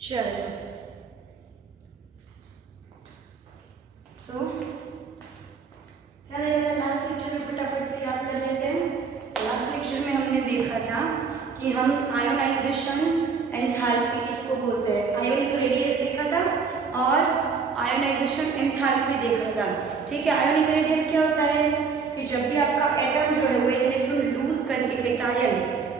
चलो so last lecture में फटाफट से याद कर लेते हैं। लास्ट लेक्चर में हमने देखा था कि हम आयोनाइजेशन एंथैल्पी किसको बोलते हैं, आयोनिक रेडियस देखा था और आयोनाइजेशन एंथैल्पी देखा था। ठीक है, आयोनिक रेडियस क्या होता है कि जब भी आपका एटम जो है वो एक इलेक्ट्रॉन लूज करके कैटायन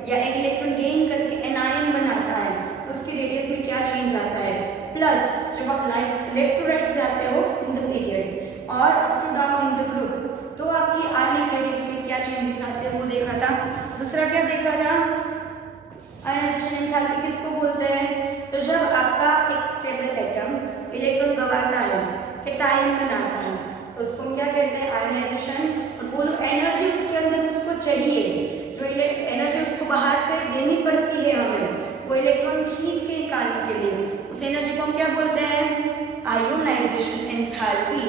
या एक इलेक्ट्रॉन गेन करके एनायन बनाता है तो उसकी रेडियस में क्या चेंज आता है। प्लस जब आप लेफ्ट टू राइट जाते हो इन द पीरियड और up to down in the group तो आपकी आयोनिक रेडियस में क्या चेंजेस आते हैं वो देखा था। दूसरा क्या देखा था, आयोनाइजेशन एंथैल्पी किसको बोलते हैं, तो जब आपका एक स्टेबल एटम इलेक्ट्रॉन गंवाता है कैटायन बनाता है तो उसको हम क्या कहते हैं, आयोनाइजेशन। और वो जो एनर्जी उसके अंदर उसको चाहिए, जो एनर्जी उसको बाहर से देनी पड़ती है हमें वो इलेक्ट्रॉन खींच के निकालने के लिए, उस एनर्जी को हम क्या बोलते हैं, आयोनाइजेशन एंथैल्पी।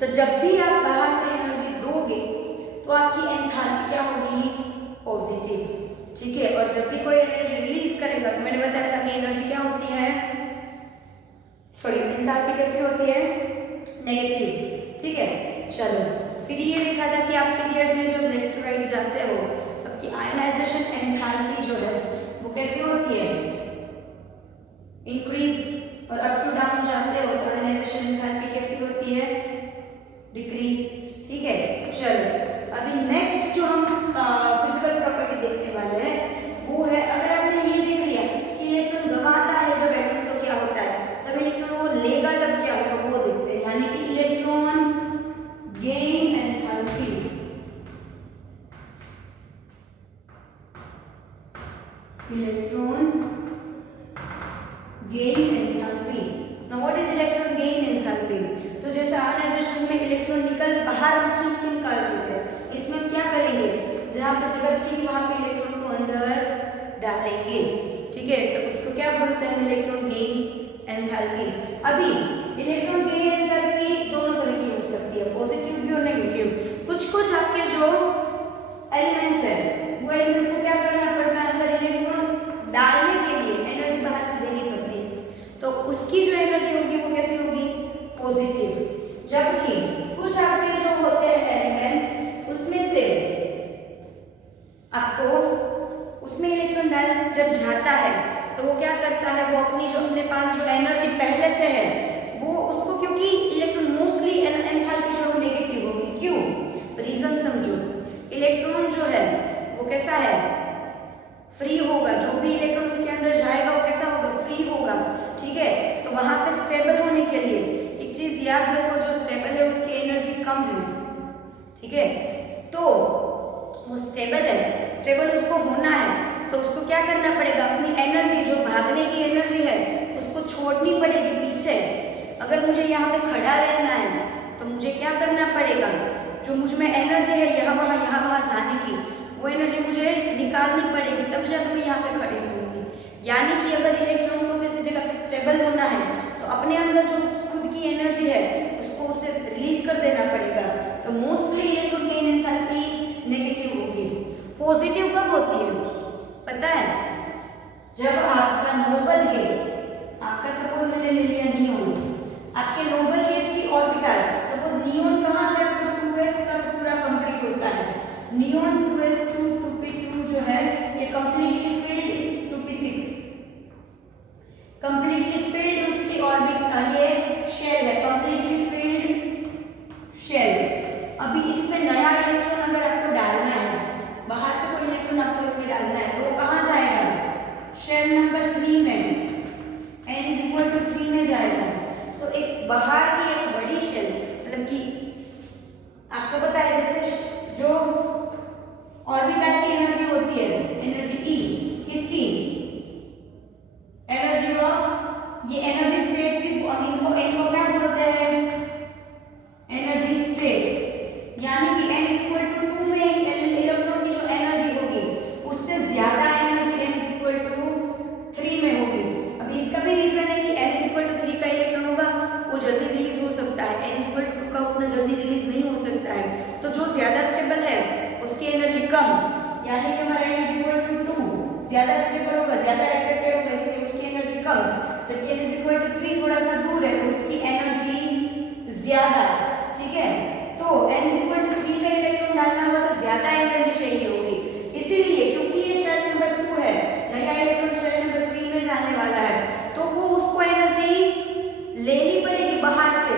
तो जब भी आप बाहर से एनर्जी दोगे तो आपकी एंथैल्पी क्या होगी, पॉजिटिव। ठीक है, और जब भी कोई एनर्जी रिलीज करेगा तो मैंने बताया था कि एनर्जी क्या होती है, सॉरी एंथैल्पी कैसे होती है, नेगेटिव। ठीक है, चलो फिर ये देखा था कि आप पीरियड में जब लेफ्ट टू राइट जाते हो तब की आयोनाइजेशन एंथैल्पी जो है वो कैसे होती है, इंक्रीज, और अप टू डाउन जाते हो तो आयोनाइजेशन एंथैल्पी कैसी होती है, डिक्रीज। ठीक है, चलो अभी नेक्स्ट जो हम फिजिकल प्रॉपर्टी देखने वाले हैं वो है, अगर आपने ये देख लिया कि इलेक्ट्रॉन गंवाता है जब एटम तो क्या होता है, तब इलेक्ट्रॉन वो लेगा तब क्या होगा वो देखते हैं, यानी कि electron gain enthalpy. Electron gain enthalpy. Now what is electron gain enthalpy, तो जैसे आयोनाइजेशन में इलेक्ट्रॉन निकल बाहर खींच के निकाल देते हैं, इसमें हम क्या करेंगे, जहां पर जगह दिखेगी वहां पे इलेक्ट्रॉन को अंदर डालेंगे। ठीक है, तो उसको क्या बोलते हैं, इलेक्ट्रॉन गेन एंथैल्पी। अभी इलेक्ट्रॉन गेन एंथैल्पी दोनों तरह की हो सकती है, पॉजिटिव भी और नेगेटिव। कुछ आपके जो एलिमेंट्स है वो एलिमेंट्स को क्या करना पड़ता है, अंदर इलेक्ट्रॉन डालने के लिए एनर्जी बाहर से देनी पड़ती है, तो उसकी जो एनर्जी होगी वो कैसी होगी, पॉजिटिव। जबकि कुछ आपके जो होते हैं एलिमेंट्स उसमें से आपको उसमें इलेक्ट्रॉन डाल जब जाता है तो वो क्या करता है, वो अपनी जो अपने पास जो एनर्जी पहले से है वो उसको, क्योंकि इलेक्ट्रॉन मोस्टली एंथैल्पी जो नेगेटिव होगी, क्यों, रीजन समझो। इलेक्ट्रॉन जो है वो कैसा है, फ्री होगा, जो भी इलेक्ट्रॉन उसके अंदर जाएगा वो कैसा होगा, फ्री होगा। ठीक है, तो वहां पे स्टेबल होने के लिए एक चीज याद रखो, जो स्टेबल है उसकी एनर्जी कम है। ठीक है, तो वो स्टेबल है, स्टेबल उसको होना है तो उसको क्या करना पड़ेगा, अपनी एनर्जी जो भागने की एनर्जी है उसको छोड़नी पड़ेगी पीछे। अगर मुझे यहाँ पे खड़ा रहना है तो मुझे क्या करना पड़ेगा, जो मुझ में एनर्जी है यहाँ वहाँ जाने की वो एनर्जी मुझे निकालनी पड़ेगी, तब जब मैं यहाँ पे खड़ी होंगी। यानी कि अगर इलेक्ट्रॉन को किसी जगह पे स्टेबल होना है तो अपने अंदर जो खुद की एनर्जी है उसको उसे रिलीज कर देना पड़ेगा। तो mostly electron gain enthalpy negative होगी। पॉजिटिव कब होती है पता है, जब आपका नोबल गैस, आपका सपोज मैंने ले लिया नियोन, आपके नोबल गैस की ऑर्बिटल, सपोज नियोन कहाँ तक, तो 2s तक पूरा कंप्लीट होता है। नियोन 2s2 2p2 जो है ये completely filled is 2p6, completely filled उसकी ऑर्बिट, ये शेल है, कंप्लीटली फिल्ड शेल। अभी इसमें नया इलेक्ट्रॉन अगर आपको डालना है, बाहर से कोई इलेक्ट्रॉन आपको इसमें डालना है तो वो कहाँ जाएगा, शेल नंबर 3 में, n इज इक्वल टू 3 में जाएगा। तो एक बाहर की एक बड़ी शेल, मतलब कि आपको पता है जैसे जो ऑर्बिटल की एनर्जी होती है, एनर्जी E, 3 थोड़ा सा दूर है तो उसकी एनर्जी ज्यादा है, ठीक है। तो n = 3 में इलेक्ट्रॉन डालना होगा तो ज्यादा एनर्जी चाहिए होगी, इसीलिए क्योंकि ये शेल नंबर 2 है, नया इलेक्ट्रॉन शेल नंबर 3 में जाने वाला है, तो वो उसको एनर्जी लेनी पड़ेगी बाहर से,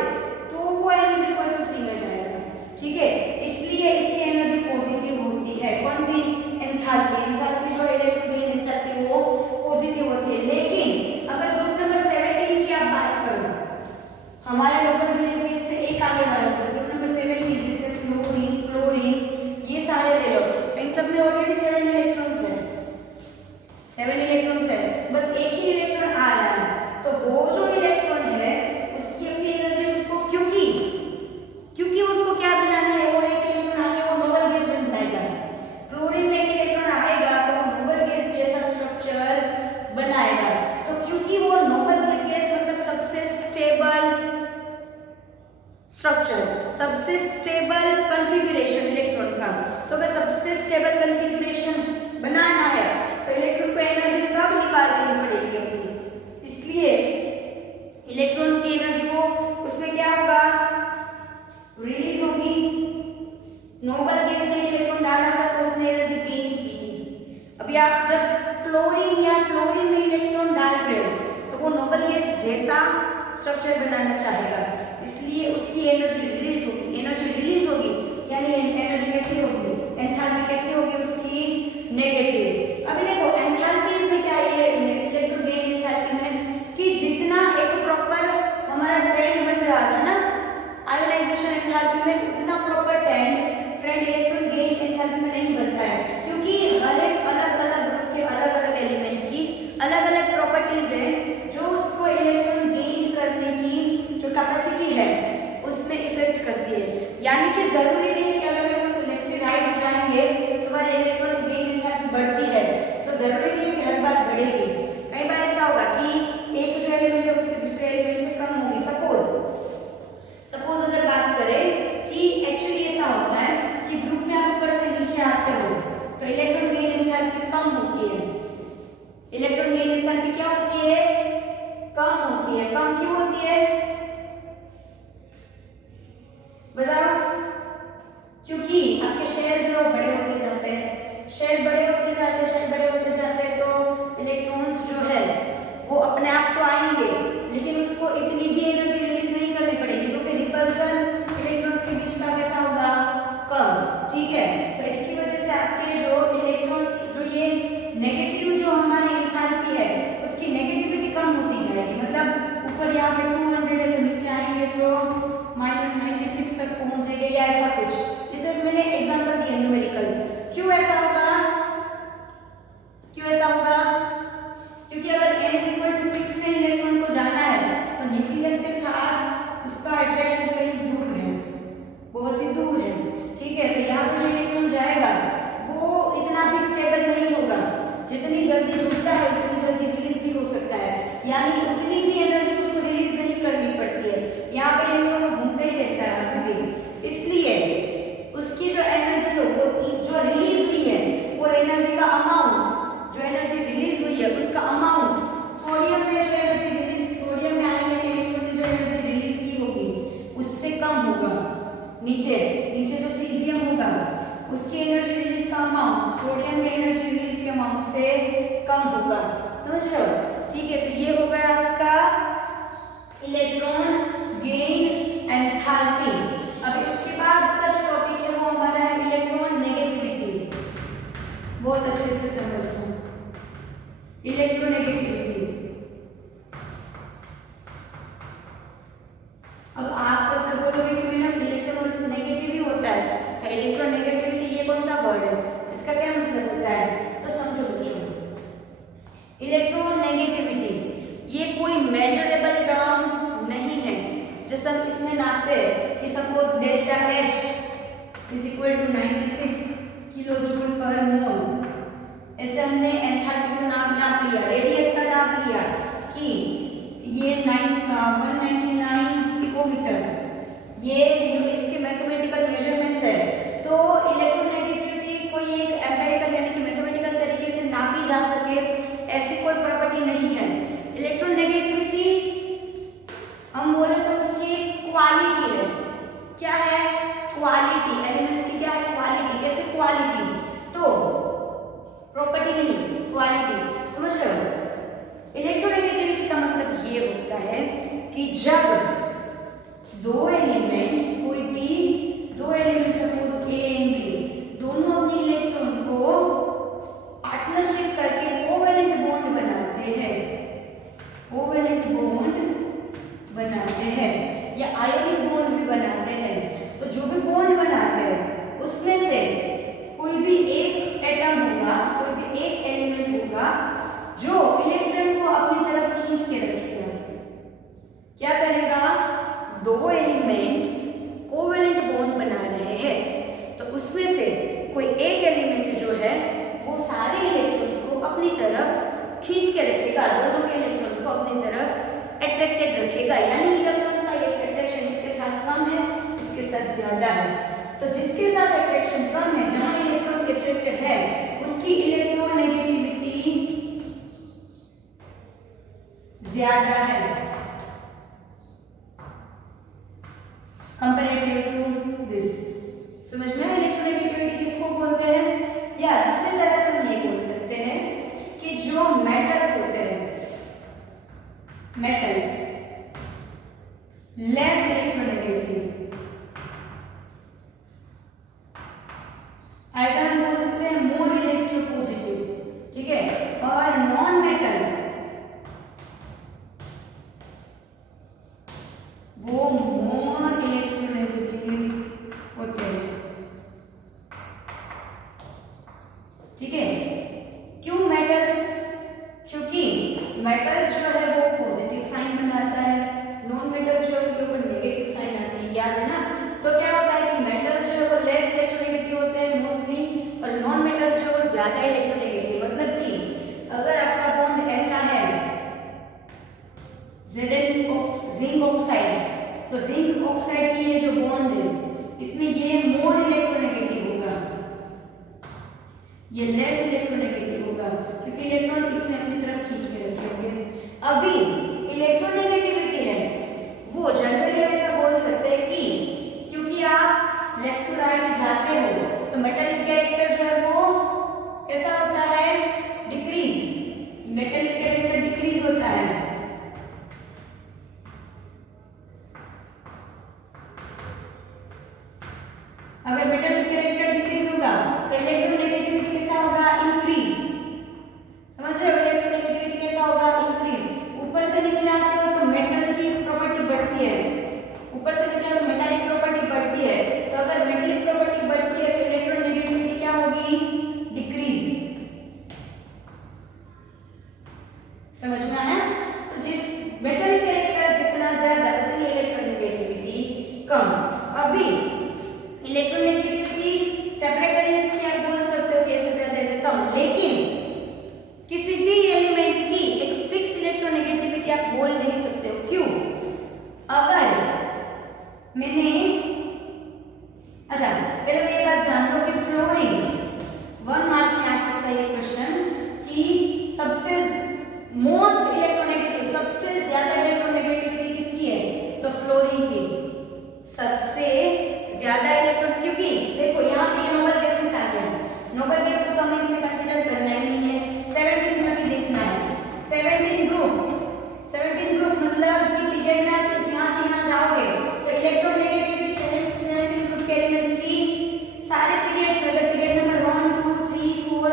तो वो n = 3 में जाएगा, ठीक है। इसलिए इसकी एनर्जी पॉजिटिव होती है। कौन सी? एंथैल्पी। एंथैल्पी जो इलेक्ट्रॉन गेन एंथैल्पी वो पॉजिटिव होती है। लेकिन अगर ग्रुप नंबर 17 की आप बात करो, हमारे लोकल ग्रुप से एक आगे वाला ग्रुप नंबर 17 जिसमें फ्लोरीन, क्लोरीन, ये सारे ले लो, इन सब में ऑलरेडी 7 इलेक्ट्रॉन्स है, 7 इलेक्ट्रॉन्स है, बस एक ही इलेक्ट्रॉन आ रहा है, तो वो जो इलेक्ट्रॉन है उसकी अपनी एनर्जी उसको क्योंकि उसको क्या बनाना है, वो एक इलेक्ट्रॉन आके वो नोबल गैस बन जाएगा। क्लोरीन में एक इलेक्ट्रॉन आएगा तो वो नोबल गैस जैसा स्ट्रक्चर बनाएगा, तो क्योंकि वो नोबल गैस मतलब सबसे स्टेबल स्ट्रक्चर, सबसे स्टेबल कॉन्फ़िगरेशन इलेक्ट्रॉन का, तो अगर सबसे स्टेबल कॉन्फ़िगरेशन बनाना है तो इलेक्ट्रॉन को एनर्जी सब निकाल देनी पड़ेगी अपनी, इसलिए इलेक्ट्रॉन की एनर्जी वो उसमें क्या होगा, रिलीज होगी। नोबल गैस में इलेक्ट्रॉन डाला था तो उसने एनर्जी गेन की थी। अभी आप जब क्लोरीन या फ्लोरीन में इलेक्ट्रॉन डाल रहे हो तो वो नोबल गैस जैसा स्ट्रक्चर बनाना चाहेगा, इसलिए उसकी एनर्जी रिलीज होगी। एनर्जी रिलीज होगी यानी एनर्जी कैसी होगी, एंथैल्पी कैसी होगी उसकी, नेगेटिव। अभी देखो एंथैल्पी में क्या है, इलेक्ट्रॉन गेन एंथैल्पी में कि जितना एक प्रॉपर हमारा ट्रेंड बन रहा था ना आयोनाइजेशन एंथैल्पी में, उतना proper trend electron gain enthalpy में नहीं बनता है, क्योंकि हर एक अलग अलग ग्रुप के अलग अलग एलिमेंट की अलग अलग प्रॉपर्टीज है जो उसको इलेक्ट्रॉन गेन करने की जो कैपेसिटी है उसमें इफेक्ट करती है। यानी कि जरूरी नहीं है कि अगर हम लेफ्ट राइट जाएंगे तो हमारे इलेक्ट्रॉन गेन एंथैल्पी बढ़ती है, तो जरूरी नहीं है कि हर बार बढ़ेगी। कई बार ऐसा होगा कि एक जो एलिमेंट है उसके दूसरे एलिमेंट से कम होगी। सपोज अगर बात करें कि एक्चुअली ऐसा होता है कि ग्रुप में आप ऊपर से नीचे आते हो तो इलेक्ट्रॉन गेन एंथैल्पी कम होती है। इलेक्ट्रॉन गेन एंथैल्पी क्या होती है, कम होती है। कम क्यों होती है बताओ? क्योंकि आपके शेल जो बड़े होते जाते हैं, शेल बड़े होते जाते हैं तो इलेक्ट्रॉन्स जो है वो अपने आप तो आएंगे, लेकिन उसको इतनी भी एनर्जी रिलीज नहीं करनी पड़ेगी, क्योंकि रिपल्शन इलेक्ट्रॉन्स के बीच का कैसा होगा, कम, ठीक है। तो इसकी वजह से आपके जो इलेक्ट्रॉन जो ये नेगेटिव जो हमारी एंथैल्पी है उसकी नेगेटिविटी कम होती जाएगी। मतलब ऊपर यहाँ पे 200 है तो नीचे आएंगे तो -96 तक पहुंचेंगे या ऐसा कुछ। जैसे मैंने एग्जांपल दिया न्यूमेरिकल। क्यों ऐसा होगा, क्योंकि अगर n = 6 में इलेक्ट्रॉन को जाना है तो न्यूक्लियस के साथ उसका अट्रैक्शन कहीं दूर है, बहुत ही दूर है, ठीक है। तो यहाँ पे जो इलेक्ट्रॉन जाएगा वो इतना भी स्टेबल नहीं होगा, जितनी जल्दी जुड़ता है उतनी जल्दी रिलीज भी हो सकता है, यानी उतनी भी एनर्जी उसको रिलीज नहीं करनी पड़ती है। यहाँ पे इलेक्ट्रॉन घूमते ही रहता है अभी भी, इसलिए उसकी जो एनर्जी हो जो रिलीज हुई है वो एनर्जी का अमाउंट, जो एनर्जी रिलीज हुई है उसका अमाउंट सोडियम में जो एनर्जी रिलीज, सोडियम में आने के लिए इलेक्ट्रॉन ने जो एनर्जी रिलीज की होगी उससे कम होगा। नीचे जो सीजियम होगा उसकी एनर्जी रिलीज का अमाउंट सोडियम में एनर्जी रिलीज के अमाउंट से कम होगा, समझ रहे हो, ठीक है। तो ये हो गया आपका इलेक्ट्रॉन गेन एंथैल्पी। अभी उसके बाद का जो टॉपिक है वो हमारा है इलेक्ट्रॉन नेगेटिविटी। बहुत अच्छे से समझना इलेक्ट्रोनेगेटिविटी। अब आप तब बोलोगे कि मैडम इलेक्ट्रॉन नेगेटिव ही होता है, तो इलेक्ट्रोनेगेटिविटी ये कौन सा वर्ड है, इसका क्या मतलब होता है, तो समझो बच्चों। इलेक्ट्रॉन नेगेटिविटी ये कोई मेजरेबल टर्म नहीं है, जैसे हम इसमें नापते हैं कि सपोज डेल्टा H = 96 किलोजूल पर मोल, ऐसे हमने एंथैल्पी को नाप लिया, रेडियस का नाप लिया कि ये 199 पिकोमीटर, ये इसके मैथमेटिकल मेजरमेंट्स है। तो इलेक्ट्रोनेगेटिविटी कोई एक एम्पिरिकल यानी कि मैथमेटिकल तरीके से नापी जा सके ऐसी कोई प्रॉपर्टी नहीं है। इलेक्ट्रोनेगेटिविटी आयोनिक बॉन्ड भी बनाते हैं। तो जो भी बॉन्ड बनाते हैं उसमें से कोई भी एक एटम होगा, कोई भी एक एलिमेंट होगा जो इलेक्ट्रॉन को अपनी तरफ खींच के रखेगा। क्या करेगा? दो एलिमेंट कोवेलेंट बॉन्ड बना रहे हैं तो उसमें से कोई एक एलिमेंट जो है वो सारे इलेक्ट्रॉन को अपनी तरफ खींच के रखेगा, दोनों के इलेक्ट्रॉन को अपनी तरफ अट्रैक्टेड रखेगा। यानी इलेक्ट्रॉन का एक अट्रैक्शन इसके साथ कम है, इसके साथ ज्यादा है। तो जिसके साथ अट्रैक्शन कम है, जहां इलेक्ट्रॉन अट्रैक्टेड है, उसकी इलेक्ट्रॉन नेगेटिविटी ज्यादा है कंपैरेटिव टू दिस। समझ में इलेक्ट्रोनेगेटिविटी किसको बोलते हैं? या दूसरी तरह से हम ये बोल सकते हैं कि जो मेटल्स होते हैं, मेटल्स लेस इलेक्ट्रोनेगेटिव, आइदर हम बोल सकते हैं मोर इलेक्ट्रोपॉजिटिव, ठीक है, और नॉन मेटल्स वो मोर इलेक्ट्रोनेगेटिव होते हैं, ठीक है। क्यों मेटल्स? क्योंकि मेटल्स जो है वो पॉजिटिव साइन बनाता है, नॉन मेटल्स जो है उनके ऊपर नेगेटिव साइन आते हैं, याद है ना। तो क्या होता है कि मेटल्स जो है वो लेस इलेक्ट्रोनेगेटिव होते हैं मोस्टली, और नॉन मेटल्स जो है वो ज्यादा इलेक्ट्रोनेगेटिव। मतलब कि अगर आपका बॉन्ड ऐसा है जिंक ऑक्साइड, तो जिंक ऑक्साइड की ये जो बॉन्ड है इसमें ये मोर इलेक्ट्रोनेगेटिव होगा, ये लेस इलेक्ट्रोनेगेटिव होगा क्योंकि इलेक्ट्रॉन इसने अपनी तरफ खींच के रखे होंगे। अभी इलेक्ट्रोनेगेटिविटी है वो जनरली हम ऐसा बोल सकते हैं कि क्योंकि आप लेफ्ट टू राइट जाते हो तो मेटालिक कैरेक्टर जो है वो कैसा होता है? डिक्रीज। मेटालिक कैरेक्टर डिक्रीज होता है। अगर मेटालिक कैरेक्टर डिक्रीज होगा तो इलेक्ट्रोनेगेटिविटी कैसा होगा? इंक्रीज। समझ रहे हो? इलेक्ट्रोनेगेटिविटी कैसा होगा? इंक्रीज। ऊपर से नीचे आते हो तो मेटल की प्रॉपर्टी बढ़ती है, ऊपर से नीचे तो मेटालिक प्रॉपर्टी बढ़ती है। तो अगर मेटालिक प्रॉपर्टी बढ़ती है तो इलेक्ट्रोनेगेटिविटी क्या होगी? डिक्रीज। समझ में आया? तो जिस मेटालिक कैरेक्टर जितना ज्यादा उतनी इलेक्ट्रोनेगेटिविटी कम। अभी इलेक्ट्रोनेगेटिविटी सेपरेट एलिमेंट्स की आप बोल सकते हो कि ऐसे ज्यादा ऐसे कम, लेकिन किसी भी एलिमेंट की एक फिक्स इलेक्ट्रोनेगेटिविटी आप बोल नहीं सकते हो। क्यों? अगर मैंने अच्छा पहले तो ये बात जान लो कि फ्लोरीन 1 मार्क में आ सकता है ये क्वेश्चन कि सबसे मोस्ट इलेक्ट्रोनेगेटिव, सबसे ज्यादा इलेक्ट्रोनेगेटिविटी किसकी है? तो फ्लोरीन की सबसे ज्यादा इलेक्ट्रॉन। क्योंकि देखो यहाँ पे नोबल गैसेस आ गया, नोबल गैस को तो हमें इसमें कंसीडर करना ही नहीं है, 17 तक ही देखना है। 17 ग्रुप मतलब कि पीरियड में आप यहाँ से यहाँ जाओगे तो इलेक्ट्रोनेगेटिविटी 17 ग्रुप के एलिमेंट्स की सारे पीरियड, अगर पीरियड नंबर 1 2 3 4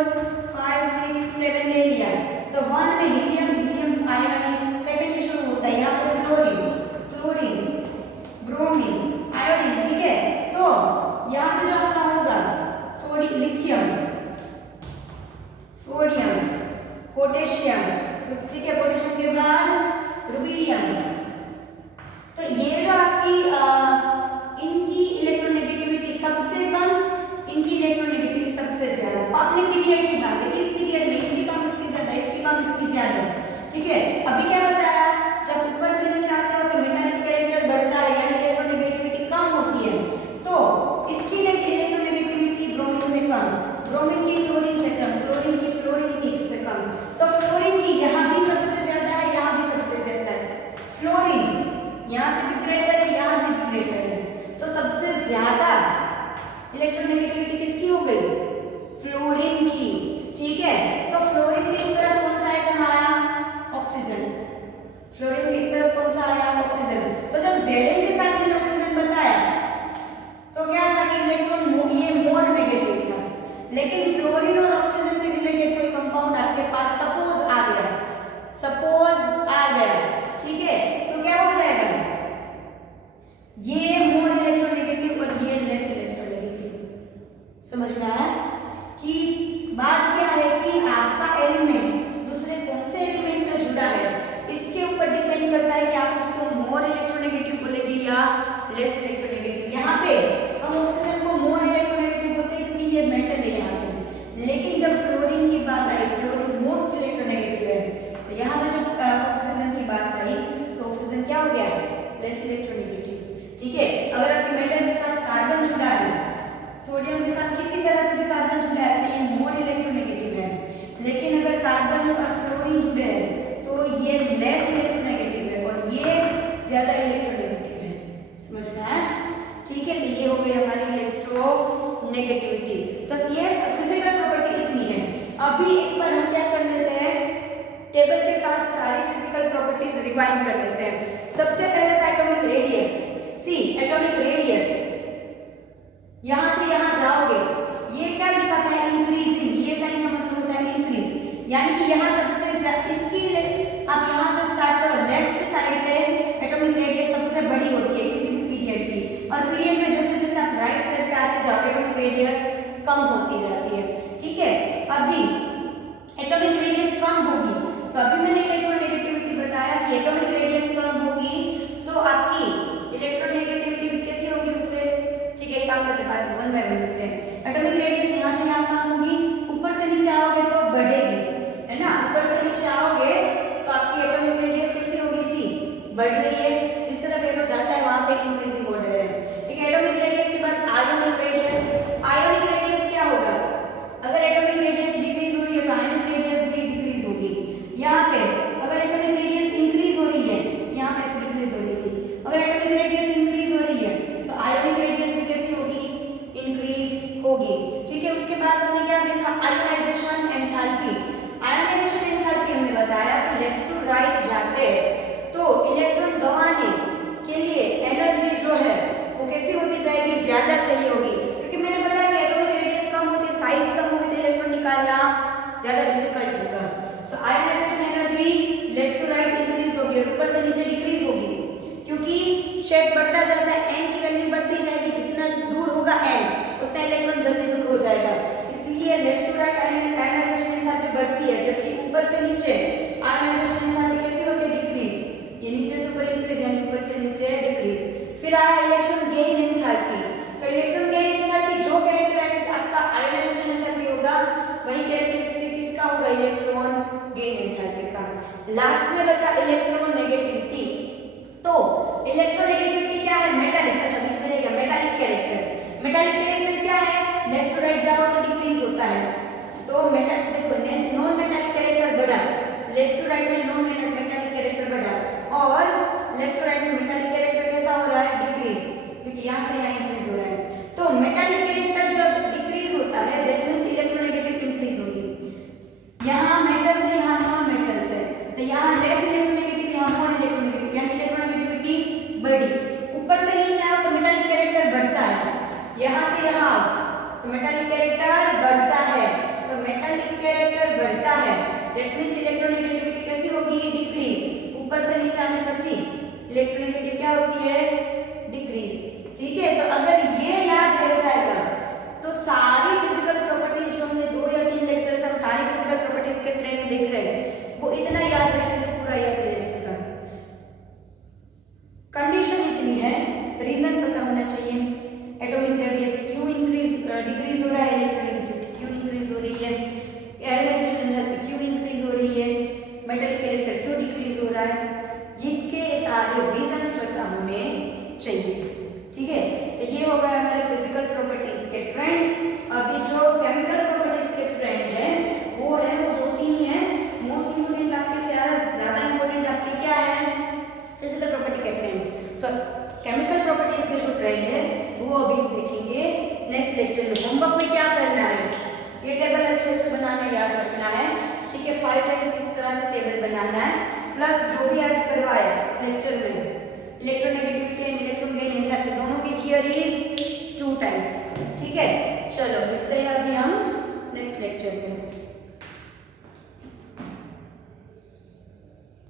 5 6 7 ले लिया तो 1 में हीलियम आएगा नहीं, सेकंड से शुरू होता है। यहाँ पर क्लोरीन, ब्रोमीन, आयोडीन, ठीक है। तो यहाँ पे जो आपका होगा सोडियम, पोटेशियम, ठीक है, पोटेशियम के बाद रुबिडियम। तो ये जो आपकी इनकी इलेक्ट्रोनेगेटिविटी सबसे कम, इनकी इलेक्ट्रोनेगेटिविटी सबसे ज्यादा। अपने पीरियड की बात है, इस पीरियड में इसकी कम इसकी ज्यादा, इसकी कम इसकी ज्यादा, ठीक है। अभी क्या बताया? जब ऊपर से नीचे आते हो तो मेटालिक कैरेक्टर बढ़ता है यानी इलेक्ट्रोनेगेटिविटी कम होती है। तो इसकी इलेक्ट्रोनेगेटिविटी ब्रोमीन से कम, ब्रोमीन की क्लोरीन से कम, क्लोरीन की फ्लोरीन की से कम। तो फ्लोरीन की यहाँ भी सबसे ज्यादा है, यहाँ भी सबसे ज्यादा है। फ्लोरीन यहाँ से भी ग्रेटर है, यहाँ से भी ग्रेटर है। सोडियम के साथ किसी तरह से भी कार्बन जुड़ा है तो ये मोर इलेक्ट्रोनेगेटिव है, लेकिन अगर कार्बन और फ्लोरीन जुड़े हैं तो ये लेस इलेक्ट्रोनेगेटिव है और ये ज्यादा इलेक्ट्रोनेगेटिव है। समझ में आया? ठीक है, तो ये हो गई हमारी इलेक्ट्रोनेगेटिविटी। तो ये फिजिकल प्रॉपर्टी इतनी है। अभी एक बार हम क्या कर लेते हैं, टेबल के साथ सारी फिजिकल प्रॉपर्टीज रिवाइंड कर लेते हैं। सबसे पहले था atomic radius. See atomic radius, यहां से यहां जाओगे, ये क्या दिखाता है, इंक्रीजिंग। ये साइन का मतलब होता है इंक्रीज, यानी कि यहां सबसे इसकी आप यहां से स्टार्ट करो, लेफ्ट साइड पे एटॉमिक रेडियस सबसे बड़ी होती है किसी भी पीरियड की, और पीरियड में जैसे जैसे आप राइट करके आते जाओ एटॉमिक रेडियस कम होती जाती है। ठीक है, अभी एटॉमिक रेडियस कम होगी तो अभी मैंने इलेक्ट्रोनेगेटिविटी बताया कि एटॉमिक रेडियस कम होगी तो आपकी इलेक्ट्रोनेगेटिविटी भी कैसी होगी उससे। ठीक है, काम करके बाद वन बाय वन करते हैं। एटॉमिक रेडियस यहाँ से यहाँ कम होगी, ऊपर से नीचे आओगे तो बढ़ेगी, है ना। ऊपर से नीचे आओगे तो आपकी एटॉमिक रेडियस कैसी होगी, सी बढ़ रही है, जिस तरफ एरो जाता है वहां पे इंक्रीजिंग हो रहा है। ठीक है, एटॉमिक रेडियस के बाद आयोनिक रेडियस। आयोनिक रेडियस क्या होगा, अगर एटॉमिक रेडियस डिक्रीज हो रही है तो आयोनिक रेडियस भी डिक्रीज होगी। यहाँ पे अगर एटॉमिक रेडियस इंक्रीज हो रही है, यहाँ पे डिक्रीज हो रही थी, अगर एटॉमिक रेडियस इंक्रीज हो रही है तो आयोनिक रेडियस भी कैसी होगी, इंक्रीज होगी। ठीक है, उसके बाद हमने क्या देखा, आयोनाइजेशन एंथैल्पी। आयोनाइजेशन एंथैल्पी हमने बताया कि लेफ्ट टू राइट जाते हैं तो इलेक्ट्रॉन गंवाने के लिए एनर्जी जो है वो कैसी होती जाएगी, ज्यादा चाहिए होगी, क्योंकि मैंने बताया कि एटॉमिक रेडियस कम होती है, साइज कम होगी तो इलेक्ट्रॉन निकालना ज्यादा डिफिकल्ट होगा। तो ionization energy left to right increase होगी और ऊपर से नीचे डिक्रीज होगी, क्योंकि शेप बढ़ता जाता है, एन की वैल्यू बढ़ती जाएगी, जितना दूर होगा एन उतना इलेक्ट्रॉन जल्दी दूर हो जाएगा, इसलिए left to right ionisation enthalpy बढ़ती है, जबकि ऊपर से नीचे आयोनाइजेशन एंथैल्पी कैसी होगी, डिक्रीज। ये नीचे से ऊपर इंक्रीज यानी ऊपर से नीचे डिक्रीज। फिर आया इलेक्ट्रॉन गेन एंथैल्पी। तो इलेक्ट्रॉन गेन एंथैल्पी जो कैरेक्टराइज आपका आयोनाइजेशन एंथैल्पी होगा वही कैरेक्टरिस्टिक किसका होगा, इलेक्ट्रॉन गेन एंथैल्पी का। लास्ट में बचा इलेक्ट्रॉन नेगेटिविटी। तो इलेक्ट्रोनेगेटिविटी क्या है, मेटालिक। अच्छा बीच में रह गया मेटालिक कैरेक्टर। मेटालिक कैरेक्टर क्या है, लेफ्ट टू राइट जाओ तो डिक्रीज होता है, तो मेटालिक देखो नॉन मेटालिक कैरेक्टर बढ़ा, लेफ्ट टू राइट में नॉन मेटालिक कैरेक्टर बढ़ा और लेफ्ट टू राइट में मेटालिक कैरेक्टर कैसा हो रहा है, डिक्रीज, क्योंकि यहाँ से यहाँ इंक्रीज हो रहा है। तो मेटालिक कैरेक्टर जब डिक्रीज होता है दैट मींस इलेक्ट्रोनेगेटिव इंक्रीज होगी। यहाँ मेटल्स है, यहाँ नॉन मेटल्स है, तो यहाँ लेस इलेक्ट्रोनेगेटिव, यहाँ मोर इलेक्ट्रोनेगेटिव, यानी इलेक्ट्रोनेगेटिविटी बढ़ी। ऊपर से नीचे आओ तो मेटालिक कैरेक्टर बढ़ता है, यहाँ से यहाँ आओ तो मेटालिक कैरेक्टर बढ़ता है, तो मेटालिक कैरेक्टर बढ़ता है दैट मींस इलेक्ट्रोनेगेटिविटी कैसी होगी, डिक्रीज। ऊपर से नीचे आने पर सी इलेक्ट्रोनेगेटिव क्या होती है, डिक्रीज। ठीक है, तो अगर ये याद रह जाएगा तो सारी फिजिकल प्रॉपर्टीज जो हमने 2 या 3 लेक्चर से सारी फिजिकल प्रॉपर्टीज के ट्रेंड देख रहे हैं वो इतना याद रखने से पूरा याद रह जाएगा। कंडीशन इतनी है, रीजन पता होना चाहिए, एटॉमिक रेडियस क्यों डिक्रीज हो रहा है, इलेक्ट्रोनेगेटिविटी क्यों इंक्रीज हो रही है, आयोनाइजेशन एनर्जी क्यों इंक्रीज हो रही है, मेटालिक कैरेक्टर क्यों डिक्रीज हो रहा है, इसके सारे रीजंस पता होने चाहिए। ठीक है, तो ये हो गया हमारे फिजिकल प्रॉपर्टीज के ट्रेंड। अभी जो केमिकल प्रॉपर्टीज के ट्रेंड है वो 2-3 ही है। मोस्ट इंपोर्टेंट आपके से ज्यादा इंपोर्टेंट आपके क्या है, फिजिकल प्रॉपर्टी के ट्रेंड। तो केमिकल प्रॉपर्टीज के जो ट्रेंड है वो अभी देखेंगे नेक्स्ट लेक्चर में। होमवर्क में क्या करना है, ये टेबल अच्छे से बनाना याद रखना है। ठीक है, 5 टाइम्स इस तरह से टेबल बनाना है, प्लस जो भी आज करवाया इस लेक्चर में electronegativity and electron gain enthalpy दोनों की थियरीज 2 टाइम्स। ठीक है, चलो मिलते हैं अभी हम नेक्स्ट लेक्चर में।